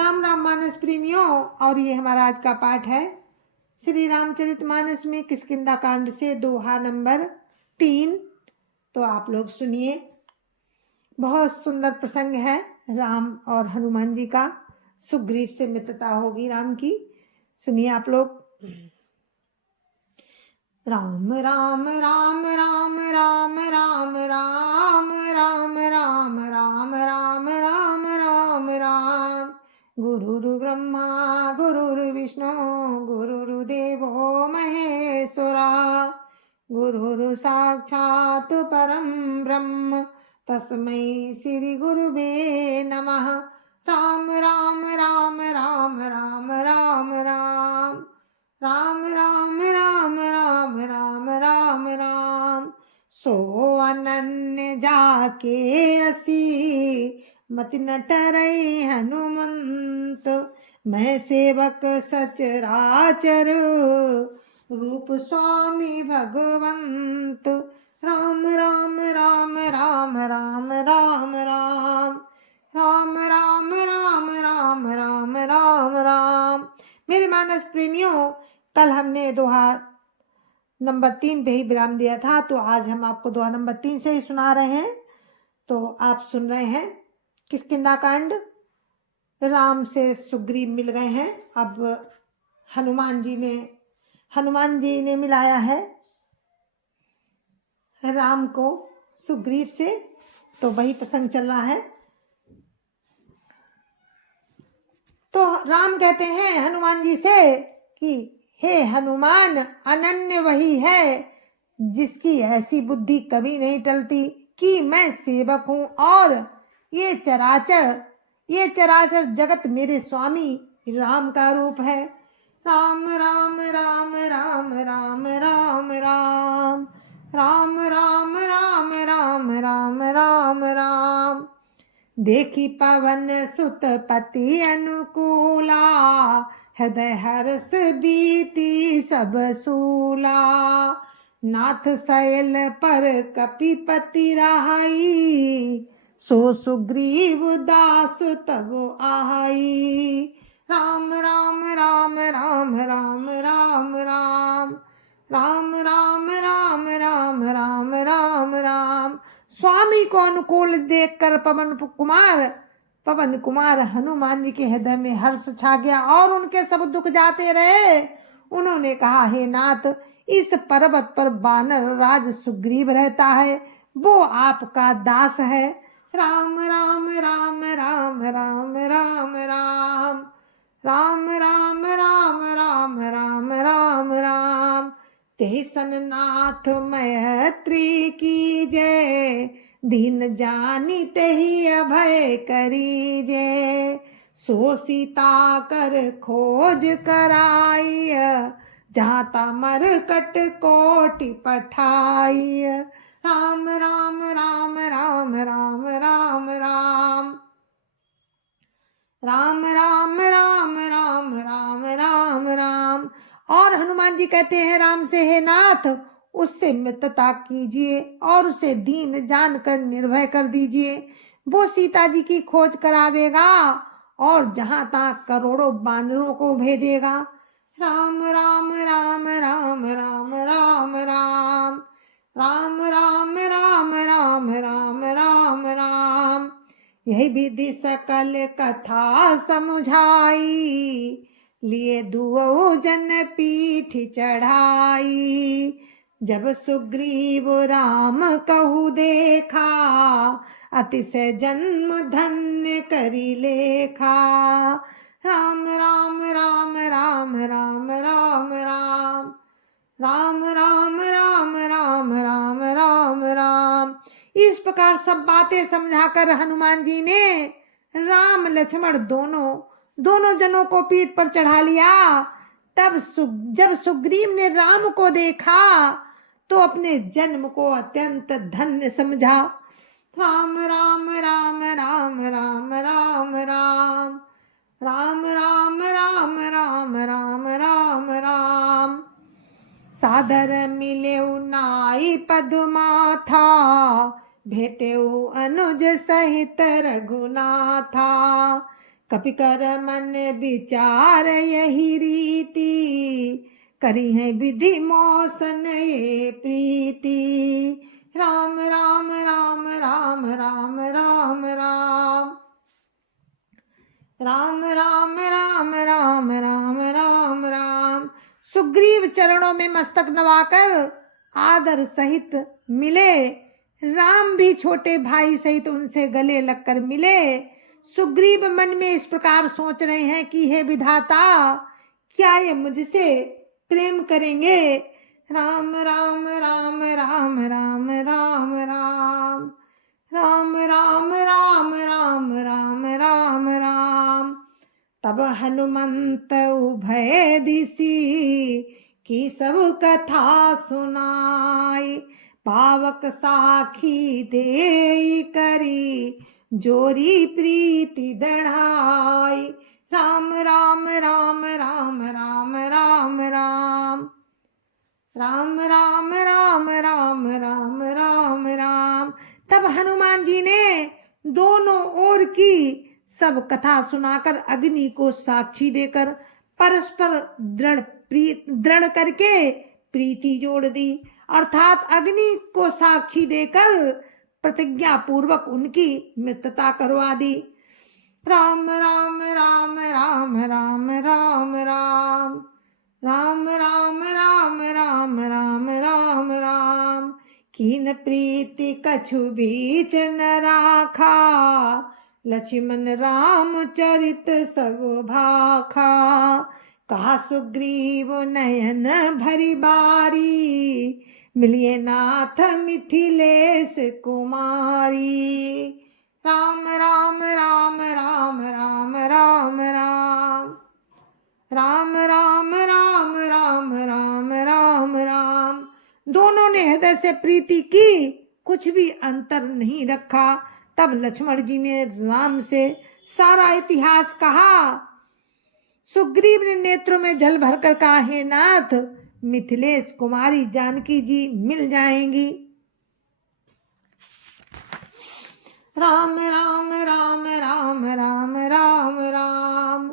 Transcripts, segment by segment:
राम राम मानस प्रेमियों, और ये हमारा आज का पाठ है श्री रामचरितमानस में किष्किंधा कांड से दोहा नंबर 3। तो आप लोग सुनिए, बहुत सुंदर प्रसंग है राम और हनुमान जी का। सुग्रीव से मित्रता होगी राम की। सुनिए आप लोग। राम राम राम राम राम राम राम राम राम राम राम राम राम राम। गुरुर् ब्रह्मा गुरुर्विष्णु गुरुर्देवो महेश्वरा, गुरुर् साक्षात् परं ब्रह्म तस्मै श्री गुरुवे नमः। राम राम राम राम राम राम राम राम राम राम राम राम राम राम। सो अनन्य जाके असी मति न टरई हनुमंत, मैं सेवक सचराचर रूप स्वामी भगवंत। राम राम राम राम राम राम राम राम राम राम राम राम राम राम। मेरे मानस प्रेमियों, कल हमने दोहा नंबर 3 पे ही विराम दिया था, तो आज हम आपको दोहा नंबर 3 से ही सुना रहे हैं। तो आप सुन रहे हैं किष्किंधा कांड। राम से सुग्रीव मिल गए हैं। अब हनुमान जी ने मिलाया है राम को सुग्रीव से, तो वही प्रसंग चल रहा है। तो राम कहते हैं हनुमान जी से कि हे हनुमान, अनन्य वही है जिसकी ऐसी बुद्धि कभी नहीं टलती कि मैं सेवक हूँ और ये चराचर जगत मेरे स्वामी राम का रूप है। राम राम राम राम राम राम राम राम राम राम राम राम राम राम। देखी पवन सुत पति अनुकूला, हृदय हर्ष बीती सब सूला। नाथ सैल पर कपिपति रहाई, सो सुग्रीव दास तब आहाई। राम राम राम राम राम राम राम राम राम राम राम राम राम राम। स्वामी को अनुकूल देखकर पवन कुमार हनुमान जी के हृदय में हर्ष छा गया और उनके सब दुख जाते रहे। उन्होंने कहा, हे नाथ, इस पर्वत पर वानर राज सुग्रीव रहता है, वो आपका दास है। राम राम राम राम राम राम राम राम राम राम राम राम राम राम। ते सननाथ मैत्री कीजे, दीन जानी तेहि अभय करीजे। सो सीता कर खोज कराई, जाता मरकट कोटि पठाई। राम राम राम राम राम राम राम राम राम राम राम राम राम राम। और हनुमान जी कहते हैं राम से, हे नाथ, उससे मित्रता कीजिए और उसे दीन जानकर निर्भय कर दीजिए। वो सीता जी की खोज करावेगा और जहां तहां करोड़ों बानरों को भेजेगा। राम राम राम राम राम राम राम राम राम राम राम राम राम राम। यही विधि सकल कथा समझाई, लिए दुओ जन पीठ चढ़ाई। जब सुग्रीव राम कहु देखा, अतिशय जन्म धन्य करी लेखा। राम राम राम राम राम राम राम राम राम राम राम राम राम राम। इस प्रकार सब बातें समझाकर हनुमान जी ने राम लक्ष्मण दोनों जनों को पीठ पर चढ़ा लिया। तब जब सुग्रीव ने राम को देखा तो अपने जन्म को अत्यंत धन्य समझा। राम राम राम राम राम राम राम राम राम राम राम राम राम राम। सादर मिलेउ नाई पदमाथा, भेटेउ अनुज सहित रघुनाथा। कपि कर मन विचार यही रीति, करी है विधि मौसन ये प्रीति। राम राम राम राम राम राम राम राम राम राम राम राम राम राम। सुग्रीव चरणों में मस्तक नवाकर आदर सहित मिले। राम भी छोटे भाई सहित उनसे गले लगकर मिले। सुग्रीव मन में इस प्रकार सोच रहे हैं कि हे विधाता, क्या ये मुझसे प्रेम करेंगे? राम राम राम राम राम राम राम राम राम राम राम राम राम राम। तब हनुमंत उभय दिसी, की सब कथा सुनाई। पावक साखी देई करी, जोरी प्रीति दढ़ाई। राम राम राम राम राम राम राम राम राम राम राम राम राम राम। तब हनुमान जी ने दोनों ओर की सब कथा सुनाकर अग्नि को साक्षी देकर परस्पर दृढ़ करके प्रीति जोड़ दी। अर्थात अग्नि को साक्षी देकर प्रतिज्ञा पूर्वक उनकी मित्रता करवा दी। राम राम राम राम राम राम राम राम राम राम राम राम राम राम। कीन प्रीति कछु बीच न राखा, लक्ष्मण राम चरित सब भाखा। कहा सुग्रीव नयन भरी बारी, मिलिए नाथ मिथिलेश कुमारी। राम राम राम राम राम राम राम राम राम राम राम राम राम राम। दोनों ने हृदय से प्रीति की, कुछ भी अंतर नहीं रखा। तब लक्ष्मण जी ने राम से सारा इतिहास कहा। सुग्रीव ने नेत्रों में जल भरकर कहा, हे नाथ, मिथिलेश कुमारी जानकी जी मिल जाएंगी। राम राम राम राम राम राम राम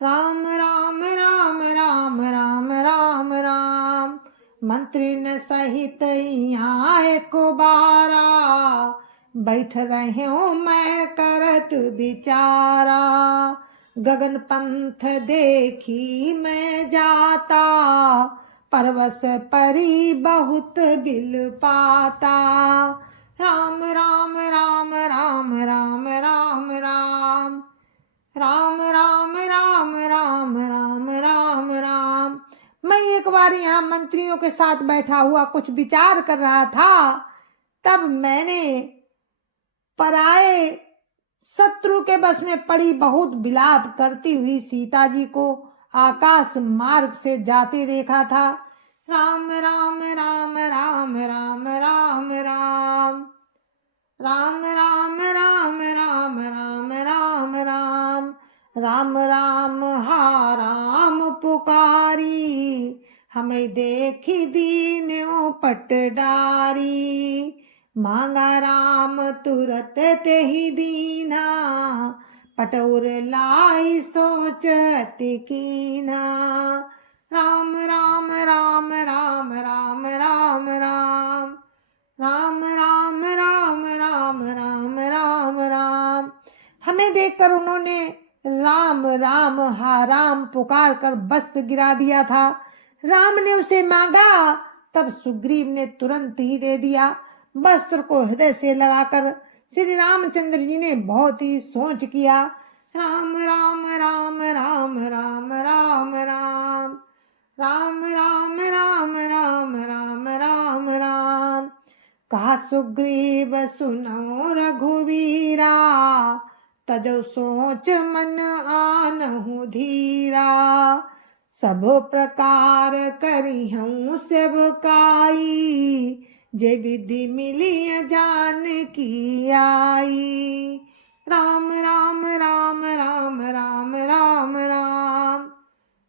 राम राम राम राम राम राम राम। मंत्री न सहित यहाँ को बारा, बैठ रहे हूँ मैं करत विचारा। गगन पंथ देखी मैं जाता, परवश परी बहुत बिल पाता। राम राम राम राम राम राम राम राम राम राम राम राम राम राम। मैं एक बार यहाँ मंत्रियों के साथ बैठा हुआ कुछ विचार कर रहा था, तब मैंने पराए शत्रु के बस में पड़ी बहुत विलाप करती हुई सीता जी को आकाश मार्ग से जाते देखा था। राम राम राम राम राम राम राम राम राम राम राम राम राम राम राम राम हा राम पुकारी, हमें देखी दीन्यों पट डारी। मांगा राम तुरत ते ही दीना, पटौर लाई सोचत कीना। राम राम राम राम राम राम राम राम राम राम राम राम राम राम। हमें देखकर उन्होंने राम राम हा राम पुकार कर वस्त्र गिरा दिया था। राम ने उसे मांगा, तब सुग्रीव ने तुरंत ही दे दिया। वस्त्र को हृदय से लगाकर श्री रामचंद्र जी ने बहुत ही सोच किया। राम राम राम राम राम राम राम राम राम राम राम राम राम राम। कहा सुग्रीव सुनो रघुवीरा, तजो सोच मन आनहु धीरा। सब प्रकार करी हूँ सेवकाई, जे विधि मिली जान की आई। राम राम राम राम राम राम राम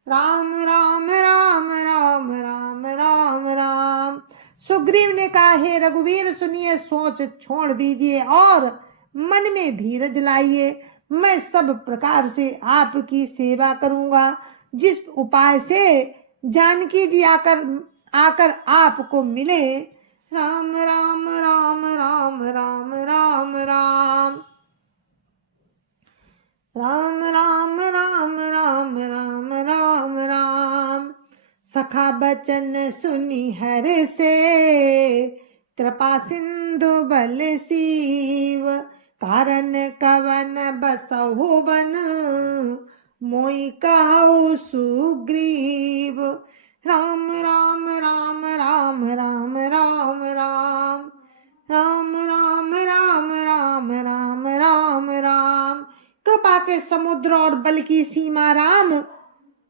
राम राम राम राम राम राम राम। सुग्रीव ने कहा, हे रघुवीर सुनिए, सोच छोड़ दीजिए और मन में धीरज लाइए। मैं सब प्रकार से आपकी सेवा करूंगा। जिस उपाय से जानकी जी आकर आकर आपको मिले। राम राम राम राम राम राम राम राम राम राम राम राम राम राम। सखा बचन सुनी हर से, कृपा सिंधु बल सीव। कारण कवन बसहु बन, मोई कहु सुग्रीव। राम राम राम राम राम राम राम राम राम राम राम राम राम राम। कृपा के समुद्र और बल की सीमा राम।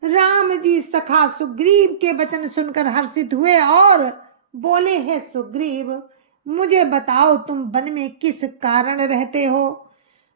राम जी सखा सुग्रीव के वचन सुनकर हर्षित हुए और बोले, है सुग्रीव, मुझे बताओ तुम वन में किस कारण रहते हो।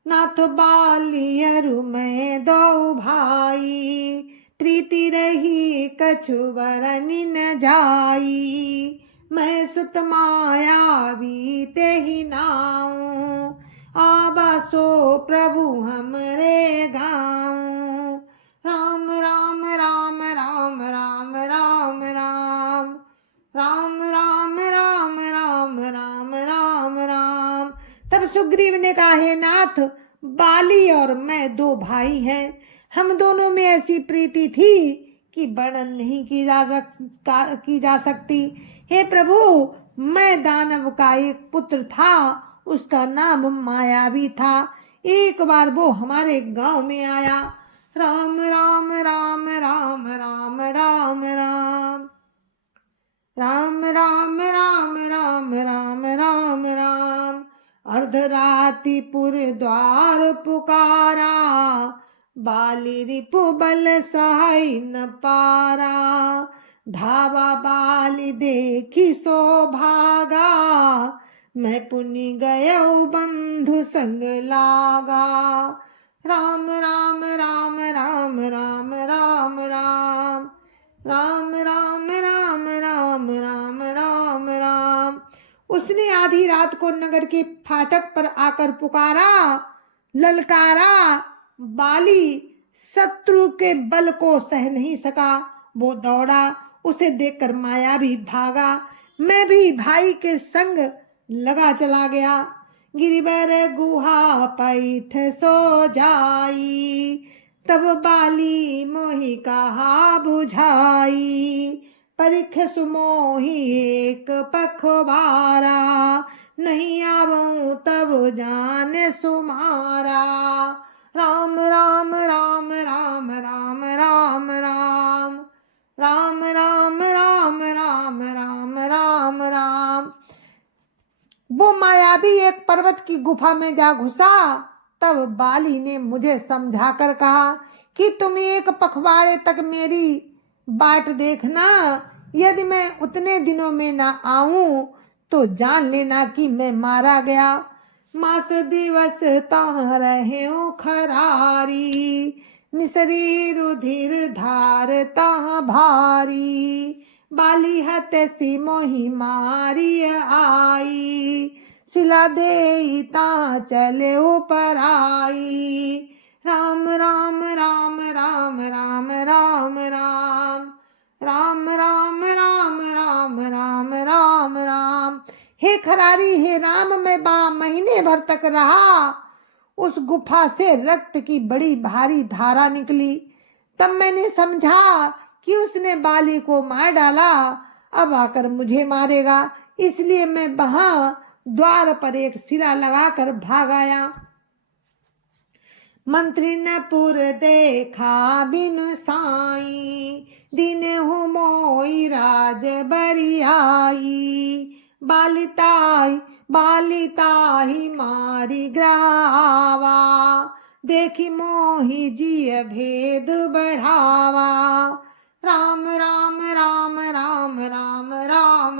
नाथ बालियरु मैं दो भाई, प्रीति रही कछु बरनि न जाई। मैं सुत मायावी ते ही नाऊं, आबासो प्रभु हमरे गाऊं। राम राम राम राम राम राम राम राम राम राम राम राम राम राम। तब सुग्रीव ने कहा, हे नाथ, बाली और मैं दो भाई हैं। हम दोनों में ऐसी प्रीति थी कि वर्णन नहीं की जा सकती। हे प्रभु, मैं दानव का एक पुत्र था, उसका नाम मायावी था। एक बार वो हमारे गांव में आया। राम राम राम राम राम राम राम राम राम राम राम राम राम राम। अर्धराति पुर द्वार पुकारा, बाली रिपु बल सहाय न पारा। धावा बाली देखी सो भागा, मैं पुनि गयो बंधु संग लागा। राम राम राम राम राम राम राम राम राम राम राम राम राम राम। उसने आधी रात को नगर के फाटक पर आकर पुकारा, ललकारा। बाली शत्रु के बल को सह नहीं सका, वो दौड़ा। उसे देखकर माया भी भागा। मैं भी भाई के संग लगा चला गया। गिरिवर गुहा पैठ सो जाई, तब बाली मोहि कहा बुझाई। परिख सुमोहि एक पखवारा, नहीं आवऊं तब जान सुमारा। राम राम राम राम राम राम राम राम राम राम राम राम राम राम। वो मायावी एक पर्वत की गुफा में जा घुसा। तब बाली ने मुझे समझाकर कहा कि तुम एक पखवाड़े तक मेरी बाट देखना। यदि मैं उतने दिनों में ना आऊं तो जान लेना कि मैं मारा गया। मास दिवस ताह रहे खरारी, निसरी रुधिर धार ताह भारी। बाली हते सी मोहि मारी आई, सिला दे ता चले ऊपर आई। राम राम राम राम राम राम राम राम राम राम राम राम राम राम। हे खरारी, हे राम, मैं 12 महीने भर तक रहा। उस गुफा से रक्त की बड़ी भारी धारा निकली। तब मैंने समझा कि उसने बाली को मार डाला, अब आकर मुझे मारेगा। इसलिए मैं वहां द्वार पर एक सिरा लगाकर भाग आया। मंत्री ने पुर देखा बिनु साई, दिन हूँ मोई राज बरियाई। बालिताही मारी ग्रावा, देखी मोहि जिय भेद बढ़ावा। राम राम राम राम राम राम राम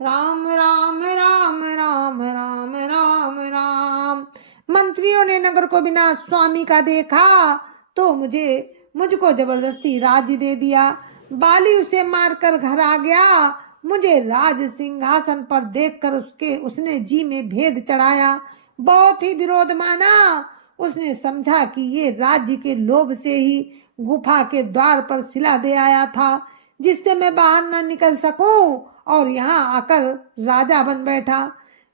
राम राम राम राम राम राम राम। मंत्रियों ने नगर को बिना स्वामी का देखा तो मुझको जबरदस्ती राज्य दे दिया। बाली उसे मारकर घर आ गया। मुझे राज सिंहासन पर देखकर उसने जी में भेद चढ़ाया। बहुत ही विरोध माना। उसने समझा कि ये राज्य के लोभ से ही गुफा के द्वार पर शिला दे आया था, जिससे मैं बाहर न निकल सकूं, और यहाँ आकर राजा बन बैठा।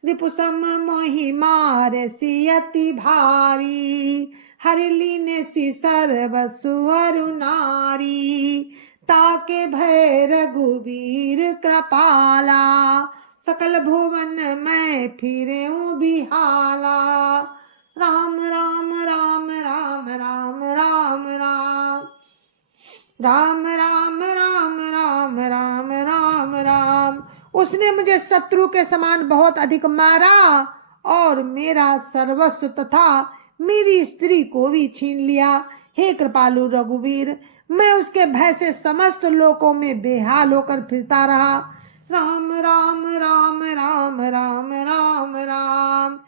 रिपुसम मोहि मार सियति भारी, हरिलीने सी सर्वसु अरु नारी, ताके भय रघुवीर कृपाला, सकल भुवन में फिरे बिहाला। राम राम राम राम राम राम राम राम राम राम राम राम राम राम। उसने मुझे शत्रु के समान बहुत अधिक मारा और मेरा सर्वस्व तथा मेरी स्त्री को भी छीन लिया। हे कृपालु रघुवीर, मैं उसके भय से समस्त लोकों में बेहाल होकर फिरता रहा। राम राम राम राम राम राम राम राम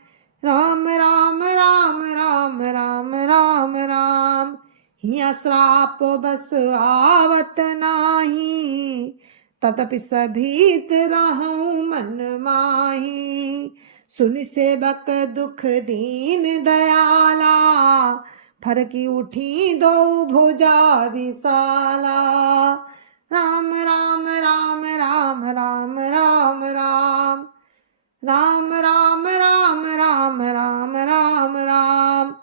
राम राम राम राम राम राम। हिया श्राप बस आवत नाही, तथापि सभीत रहूं मन माही। सुन सेवक दुख दीन दयाला, फरकी उठी दो भुजा विशाला। राम राम राम राम राम राम राम राम राम राम राम राम राम राम।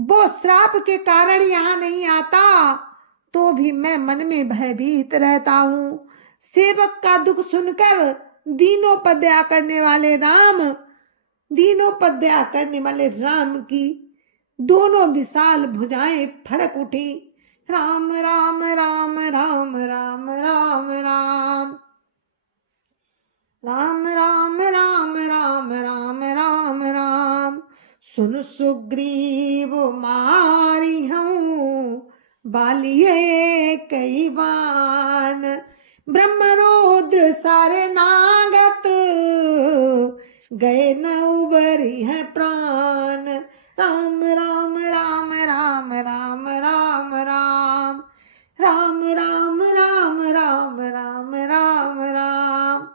वो श्राप के कारण यहाँ नहीं आता, तो भी मैं मन में भयभीत रहता हूँ। सेवक का दुख सुनकर दीनों पर दया करने वाले राम की दोनों विशाल भुजाएं फड़क उठी। राम राम राम राम राम राम राम राम राम राम राम राम राम राम। सुन सुग्रीव मारी हूँ बालिए कई बान, ब्रह्मरुद्र सारे नागत गए न उबरी है प्राण। राम राम राम राम राम राम राम राम राम राम राम राम राम राम।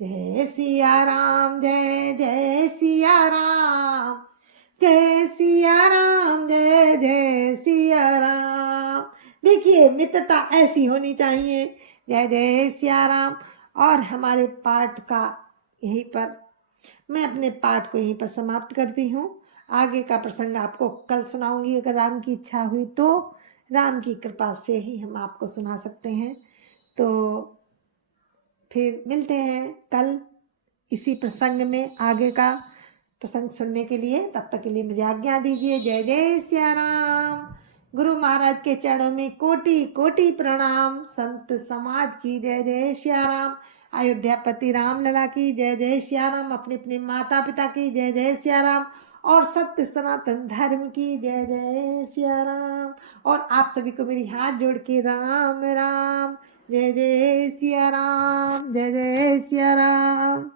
जय सिया राम, जय जय सिया राम, जय सिया राम, जय जय सिया राम। देखिए, मित्रता ऐसी होनी चाहिए। जय जय सिया राम। और हमारे पाठ का यहीं पर, मैं अपने पाठ को यहीं पर समाप्त करती हूँ। आगे का प्रसंग आपको कल सुनाऊंगी, अगर राम की इच्छा हुई तो। राम की कृपा से ही हम आपको सुना सकते हैं। तो फिर मिलते हैं कल इसी प्रसंग में, आगे का प्रसंग सुनने के लिए। तब तक के लिए मुझे आज्ञा दीजिए। जय जय सिया राम। गुरु महाराज के चरणों में कोटि कोटि प्रणाम। संत समाज की जय जय सिया राम। अयोध्यापति राम लला की जय जय सिया राम। अपने अपने माता पिता की जय जय सिया राम। और सत्य सनातन धर्म की जय जय सिया राम। और आप सभी को मेरी हाथ जोड़ के राम राम, जय जय सिया राम, जय जय सिया राम।